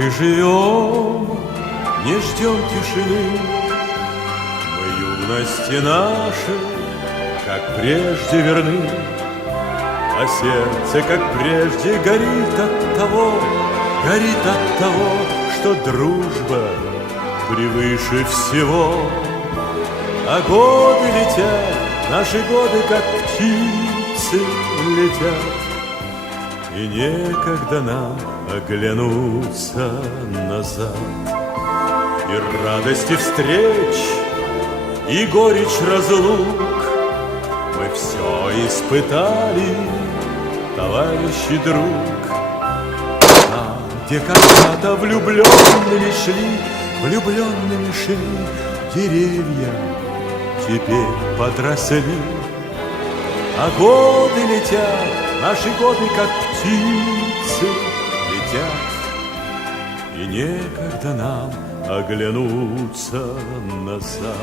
и живем, не ждем тишины. Мы юности наши, как прежде верны, а сердце, как прежде, горит от того, что дружба превыше всего. А годы летят, наши годы, как птицы, летят, и некогда нам оглянуться назад. И радости встреч, и горечь разлук мы все испытали, товарищ и друг. Там, где когда-то влюбленными шли деревья, теперь подросли. А годы летят, наши годы, как птицы, летят, и некогда нам оглянуться назад.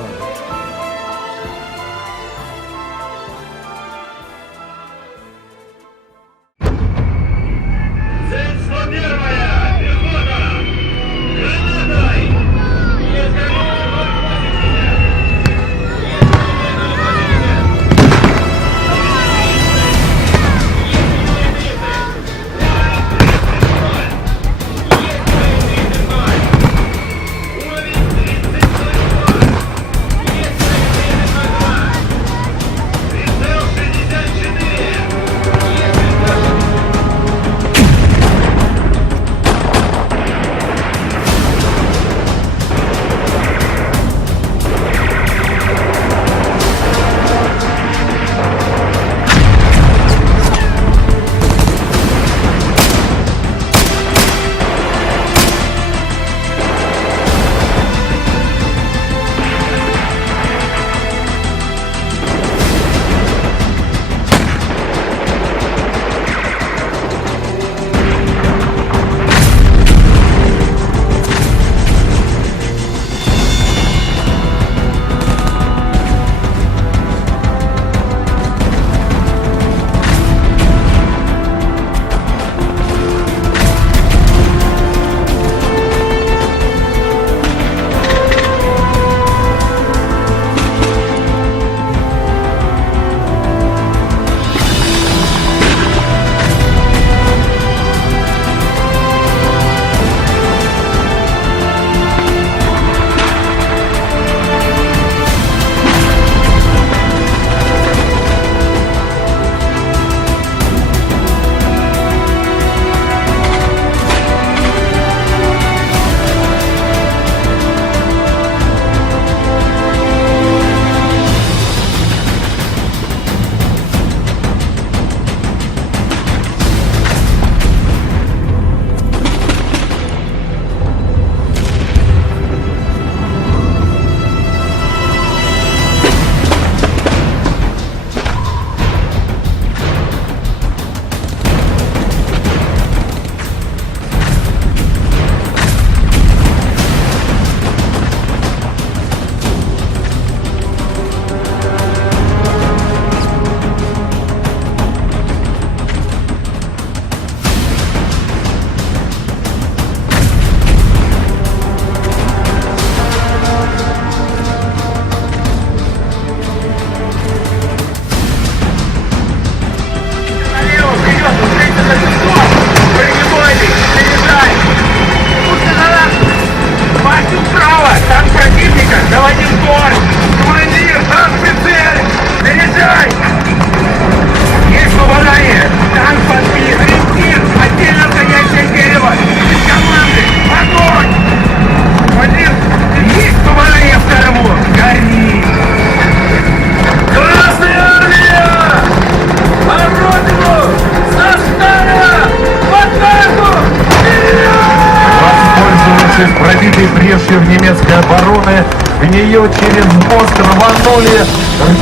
Пробитой брешью в немецкой обороны, в нее через мост рванули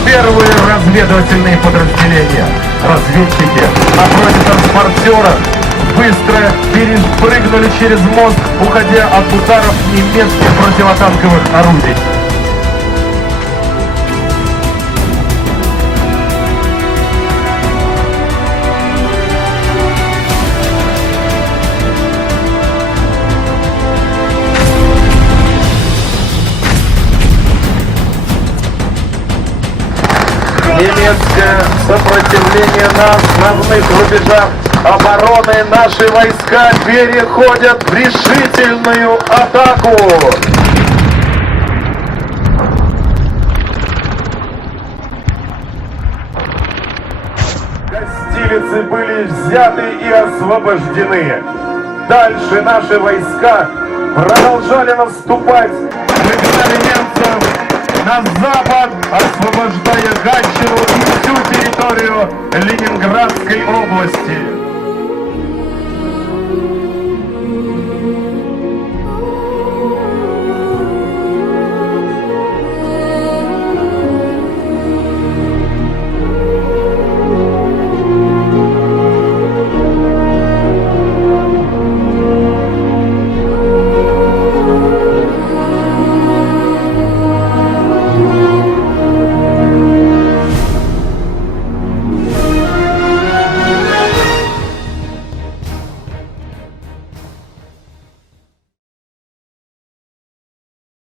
первые разведывательные подразделения. Разведчики на бронетранспортерах быстро перепрыгнули через мост, уходя от ударов немецких противотанковых орудий. немецкое сопротивление на основных рубежах обороны. Наши войска переходят в решительную атаку. Гостилицы были взяты и освобождены. Дальше наши войска продолжали наступать. Выгнали немцев на запад, освобождая Гатчину и всю территорию Ленинградской области.